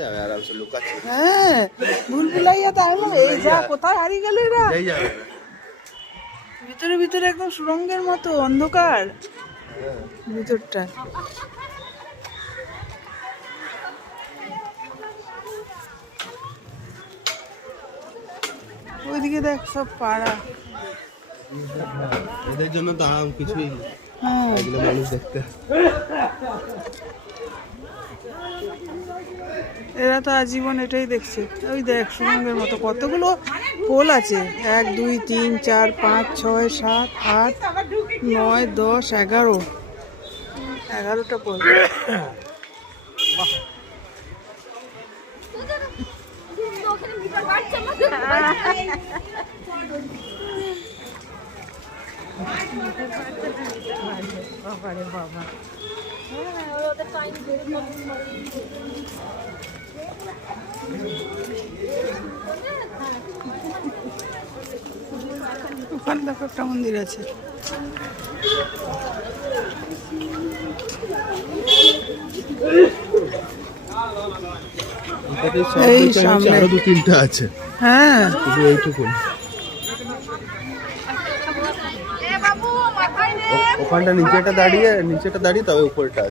যাবে আরামসে লুকাচ্ছে। হ্যাঁ, ভুলভুলাইয়া তাই বলে এই যা কোথায় হারিয়ে গেল এরা। এই যাবে না। ভিতরে ভিতরে একদম সুড়ঙ্গের মতো অন্ধকার ভিতরটা। ওইদিকে দেখ সব পাড়া। এদের জন্য তো আরাম কিছুই নেই। হ্যাঁ, এগুলো মানুষ দেখতে এরা তো আজীবন এটাই দেখছে। ওই দেখ সুড়ঙ্গের মতো কতগুলো পোল আছে, 1 2 3 4 5 6 7 8 9 10 11, 11টা পোল। বাবা ওখানে দেখো একটা মন্দির আছে। এই সামনে আরো 2-3টা আছে। হ্যাঁ, শুধু এইটুকু। ওখানটা নিচেটা দাঁড়িয়ে তবে উপরটা।